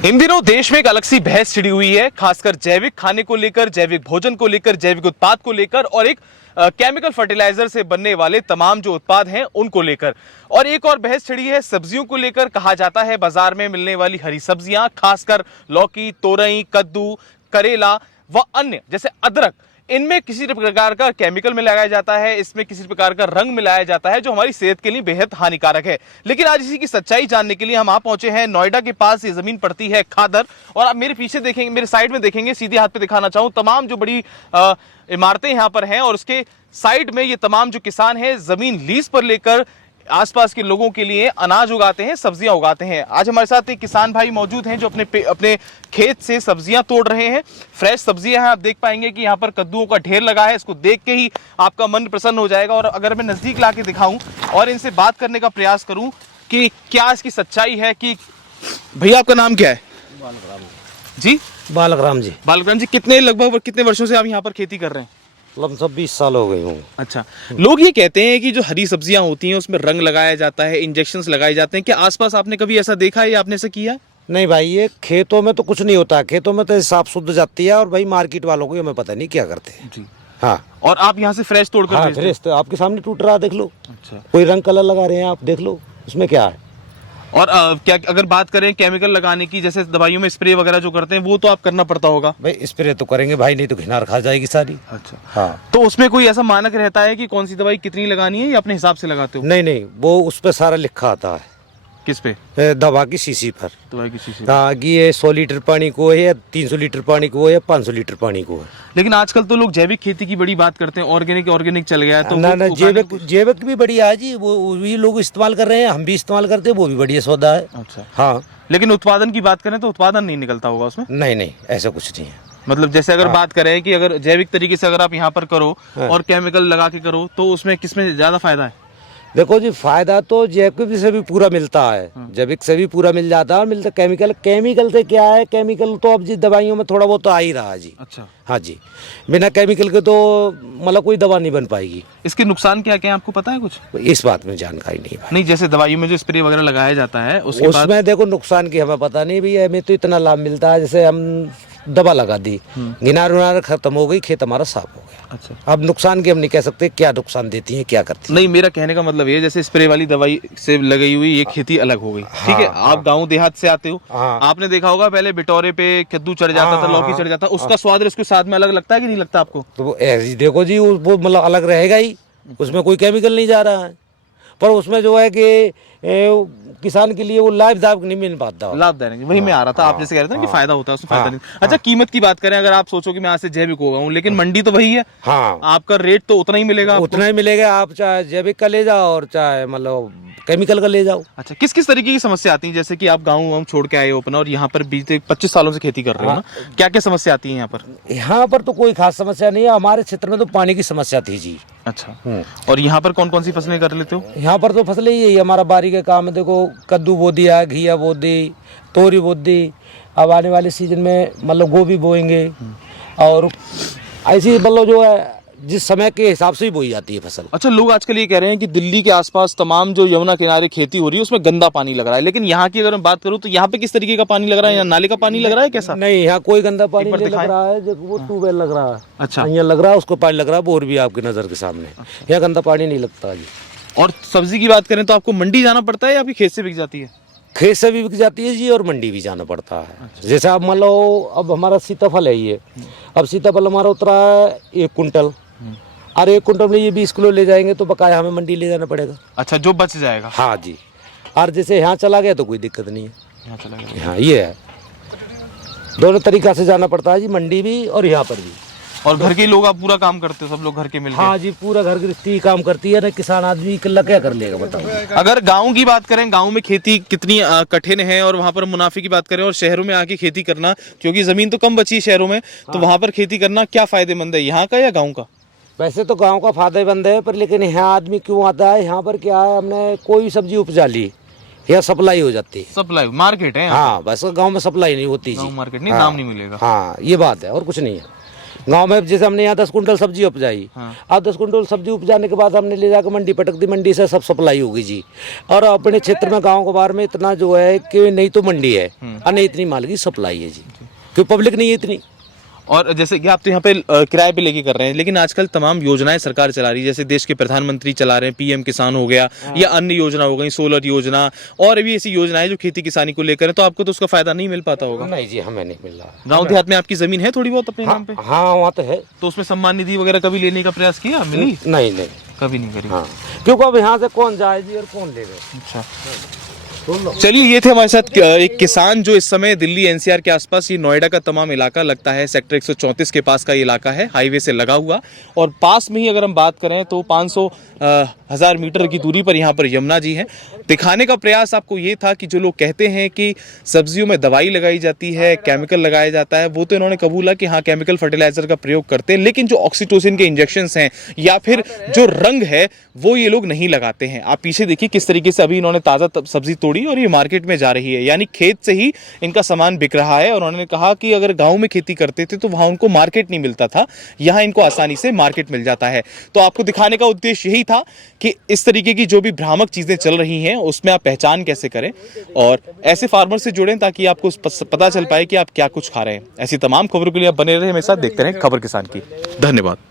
इन दिनों देश में एक अलग सी बहस छिड़ी हुई है, खासकर जैविक खाने को लेकर, जैविक भोजन को लेकर, जैविक उत्पाद को लेकर और एक केमिकल फर्टिलाइजर से बनने वाले तमाम जो उत्पाद हैं उनको लेकर। और एक और बहस छिड़ी है सब्जियों को लेकर। कहा जाता है बाजार में मिलने वाली हरी सब्जियां, खासकर लौकी, तोरई, कद्दू, करेला व अन्य जैसे अदरक, इनमें किसी प्रकार का केमिकल मिलाया जाता है, इसमें किसी प्रकार का रंग मिलाया जाता है जो हमारी सेहत के लिए बेहद हानिकारक है। लेकिन आज इसी की सच्चाई जानने के लिए हम आप पहुंचे हैं नोएडा के पास। ये जमीन पड़ती है खादर, और आप मेरे पीछे देखेंगे, मेरे साइड में देखेंगे, सीधे हाथ पे दिखाना चाहूं, तमाम जो बड़ी इमारतें यहां पर हैं और उसके साइड में ये तमाम जो किसान हैं जमीन लीज पर लेकर आसपास के लोगों के लिए अनाज उगाते हैं, सब्जियां उगाते हैं। आज हमारे साथ एक किसान भाई मौजूद हैं जो अपने खेत से सब्जियां तोड़ रहे हैं। फ्रेश सब्जियां हैं। आप देख पाएंगे कि यहाँ पर कद्दूओं का ढेर लगा है। इसको देख के ही आपका मन प्रसन्न हो जाएगा। और अगर मैं नजदीक ला के दिखाऊं और इनसे बात करने का प्रयास करूं कि क्या इसकी सच्चाई है। कि भैया आपका नाम क्या है? जी बालकराम जी। बालकराम जी, लगभग कितने वर्षों से आप यहाँ पर खेती कर रहे हैं? लमसम 20 साल हो गए होंगे। अच्छा, लोग ये कहते हैं कि जो हरी सब्जियां होती हैं उसमें रंग लगाया जाता है, इंजेक्शंस लगाए जाते हैं। क्या आसपास आपने कभी ऐसा देखा है या आपने ऐसा किया? नहीं भाई, ये खेतों में तो कुछ नहीं होता। खेतों में तो साफ शुद्ध जाती है। और भाई मार्केट वालों को हमें पता नहीं क्या करते हैं जी। हाँ, और आप यहाँ से फ्रेश तोड़ कर हाँ, फ्रेश तो आपके सामने टूट रहा, देख लो। अच्छा, कोई रंग कलर लगा रहे हैं आप, देख लो उसमें क्या है। और क्या अगर बात करें केमिकल लगाने की, जैसे दवाइयों में स्प्रे वगैरह जो करते हैं वो तो आप करना पड़ता होगा? भाई स्प्रे तो करेंगे भाई, नहीं तो घिनार खा जाएगी सारी। अच्छा, हाँ। तो उसमें कोई ऐसा मानक रहता है कि कौन सी दवाई कितनी लगानी है या अपने हिसाब से लगाते हो? नहीं नहीं, वो उस पर सारा लिखा आता है। किस पे? दवा की शीशी पर। दवाई की शीशी। हाँ, कि ये 100 लीटर पानी को है या 300 लीटर पानी को है या 500 लीटर पानी को है। लेकिन आजकल तो लोग जैविक खेती की बड़ी बात करते हैं, ऑर्गेनिक चल गया है। तो ना जैविक भी बढ़िया है जी। वो भी लोग इस्तेमाल कर रहे हैं, हम भी इस्तेमाल करते हैं, वो भी बढ़िया सौदा है। अच्छा, हाँ। लेकिन उत्पादन की बात करें तो उत्पादन नहीं निकलता होगा उसमें? नहीं नहीं, ऐसा कुछ नहीं है। मतलब जैसे अगर बात करें कि अगर जैविक तरीके से अगर आप यहाँ पर करो और केमिकल लगा के करो तो उसमें किसमें ज्यादा फायदा है? देखो जी, फायदा तो जैविक से भी पूरा मिलता है, जैविक से भी पूरा मिल जाता है। और मिलता केमिकल से क्या है, केमिकल तो अब जी दवाइयों में थोड़ा बहुत तो आ ही रहा है जी। अच्छा, हाँ जी, बिना केमिकल के तो मतलब कोई दवा नहीं बन पाएगी। इसके नुकसान क्या क्या है आपको पता है कुछ? इस बात में जानकारी नहीं है। नहीं, जैसे दवाइयों में जो स्प्रे वगैरह लगाया जाता है उसमें देखो नुकसान की हमें पता नहीं भैया। हमें तो इतना लाभ मिलता है, जैसे हम दवा लगा दी, घिनार उनार खत्म हो गई, खेत हमारा साफ हो गया। अच्छा, अब नुकसान की हम नहीं कह सकते क्या नुकसान देती है, क्या करती है। नहीं, मेरा कहने का मतलब ये, जैसे स्प्रे वाली दवाई से लगी हुई ये खेती अलग हो गई। ठीक है, आप गांव देहात से आते हो, आपने देखा होगा पहले बिटोरे पे कद्दू चढ़ जाता था, लौकी चढ़ जाता, उसका स्वाद उसके साथ में अलग लगता है कि नहीं लगता आपको? तो देखो जी, वो मतलब अलग रहेगा ही, उसमें कोई केमिकल नहीं जा रहा है। पर उसमें जो है कि किसान के लिए वो लाभदायक नहीं मिल पाता। लाभदायक, वही मैं आ रहा था। आप जैसे कह रहे थे ना कि फायदा होता है, उसमें फायदा नहीं। अच्छा, कीमत की बात करें, अगर आप सोचो कि मैं आज से जैविक हो गया हूँ, लेकिन मंडी तो वही है। हाँ, आपका रेट तो उतना ही मिलेगा? उतना ही मिलेगा, आप चाहे जैविक का ले जाओ और चाहे मतलब केमिकल का ले जाओ। अच्छा, किस किस तरीके की समस्या आती है? जैसे कि आप गाँव छोड़ के आए हो अपना और यहाँ पर बीते 25 सालों से खेती कर रहे हो ना, क्या क्या समस्या आती है यहाँ पर? यहाँ पर तो कोई खास समस्या नहीं है। हमारे क्षेत्र में तो पानी की समस्या थी जी। अच्छा, और यहाँ पर कौन कौन सी फसलें कर लेते हो? यहाँ पर तो फसलें यही है, हमारा बारी का काम है। देखो, कद्दू बो दिया, घिया बो दी, तोरी बो दी। अब आने वाले सीजन में मतलब गोभी बोएंगे। और ऐसी मतलब जो है जिस समय के हिसाब से ही बोई जाती है फसल। अच्छा, लोग आजकल ये कह रहे हैं कि दिल्ली के आसपास तमाम जो यमुना किनारे खेती हो रही है उसमें गंदा पानी लग रहा है, लेकिन यहाँ की अगर मैं बात करूँ तो यहाँ पे किस तरीके का पानी लग रहा है? यहाँ नाले का पानी लग रहा है कैसा? नहीं, यहाँ कोई गंदा पानी नहीं लग रहा है। वो ट्यूबवेल लग रहा है। अच्छा, यहाँ लग रहा है, उसको पानी लग रहा है, बोर भी आपकी नजर के सामने। यहाँ गंदा पानी नहीं लगता जी। और सब्जी की बात करें तो आपको मंडी जाना पड़ता है या आपकी खेत से बिक जाती है? खेत से भी बिक जाती है जी, और मंडी भी जाना पड़ता है। अच्छा। जैसे आप मान लो, अब हमारा सीताफल है ये, अब सीताफल हमारा उतरा है 1 कुंटल, और 1 कुंटल में ये 20 किलो ले जाएंगे तो बकाया हमें मंडी ले जाना पड़ेगा। अच्छा, जो बच जाएगा। हाँ जी, और जैसे यहाँ चला गया तो कोई दिक्कत नहीं है। यहाँ चला गया, हाँ, ये है, दोनों तरीका से जाना पड़ता है जी, मंडी भी और यहाँ पर भी। और घर के लोग आप पूरा काम करते हो, सब लोग घर के मिलकर? हाँ जी, पूरा घर गृहस्थी काम करती है ना। किसान आदमी इकल्ला क्या कर लेगा बताओ। अगर गांव की बात करें, गांव में खेती कितनी कठिन है, और वहां पर मुनाफे की बात करें, और शहरों में आके खेती करना, क्योंकि जमीन तो कम बची है शहरों में, तो वहां पर खेती करना क्या फायदेमंद है, यहाँ का या गाँव का? वैसे तो गांव का फायदेमंद है, पर लेकिन यहाँ आदमी क्यों आता है? यहाँ पर क्या है, हमने कोई सब्जी उपजा ली, यहाँ सप्लाई हो जाती है। सप्लाई मार्केट है? हाँ, बस गांव में सप्लाई नहीं होती जी। गांव मार्केट नहीं, दाम नहीं मिलेगा। हाँ, ये बात है, और कुछ नहीं है। गांव में जैसे हमने यहाँ 10 कुंटल सब्जी उपजाई, हाँ। अब 10 कुंटल सब्जी उपजाने के बाद हमने ले जाकर मंडी पटक दी, मंडी से सब सप्लाई होगी जी। और अपने क्षेत्र में गांव के बाहर में इतना जो है कि नहीं तो मंडी है और नहीं इतनी माल की सप्लाई है जी, क्योंकि पब्लिक नहीं है इतनी। और जैसे कि आप तो यहाँ पे किराए पे लेके कर रहे हैं, लेकिन आजकल तमाम योजनाएं सरकार चला रही है, जैसे देश के प्रधानमंत्री चला रहे हैं, पीएम किसान हो गया या अन्य योजना हो गई, सोलर योजना और भी ऐसी योजनाएं जो खेती किसानी को लेकर है, तो आपको तो उसका फायदा नहीं मिल पाता होगा। नहीं जी, हमें नहीं मिल रहा। गाँव देहात में आपकी जमीन है थोड़ी बहुत अपने नाम पे? हाँ वहाँ तो है। तो उसमें सम्मान निधि वगैरह कभी लेने का प्रयास किया? मिली? नहीं नहीं, कभी नहीं करी। हाँ, क्योंकि अब यहाँ से कौन जाए जी और कौन लेगा। अच्छा, चलिए ये थे हमारे साथ एक किसान जो इस समय दिल्ली एनसीआर के आसपास, ये नोएडा का तमाम इलाका लगता है, सेक्टर 134 के पास का ये इलाका है, हाईवे से लगा हुआ। और पास में ही अगर हम बात करें तो 500,000 मीटर की दूरी पर यहाँ पर यमुना जी है। दिखाने का प्रयास आपको ये था कि जो लोग कहते हैं कि सब्जियों में दवाई लगाई जाती है, केमिकल लगाया जाता है, वो तो इन्होंने कबूला कि हाँ केमिकल फर्टिलाइजर का प्रयोग करते हैं, लेकिन जो ऑक्सीटोसिन के इंजेक्शंस हैं या फिर जो रंग है वो ये लोग नहीं लगाते हैं। आप पीछे देखिए किस तरीके से अभी इन्होंने ताज़ा सब्जी तोड़ी और ये मार्केट में जा रही है, यानी खेत से ही इनका सामान बिक रहा है। और उन्होंने कहा कि अगर गाँव में खेती करते थे तो वहाँ उनको मार्केट नहीं मिलता था, यहाँ इनको आसानी से मार्केट मिल जाता है। तो आपको दिखाने का उद्देश्य यही था कि इस तरीके की जो भी भ्रामक चीज़ें चल रही हैं उसमें आप पहचान कैसे करें और ऐसे फार्मर से जुड़ें ताकि आपको पता चल पाए कि आप क्या कुछ खा रहे हैं। ऐसी तमाम खबरों के लिए आप बने रहे, मेरे साथ देखते रहें खबर किसान की। धन्यवाद।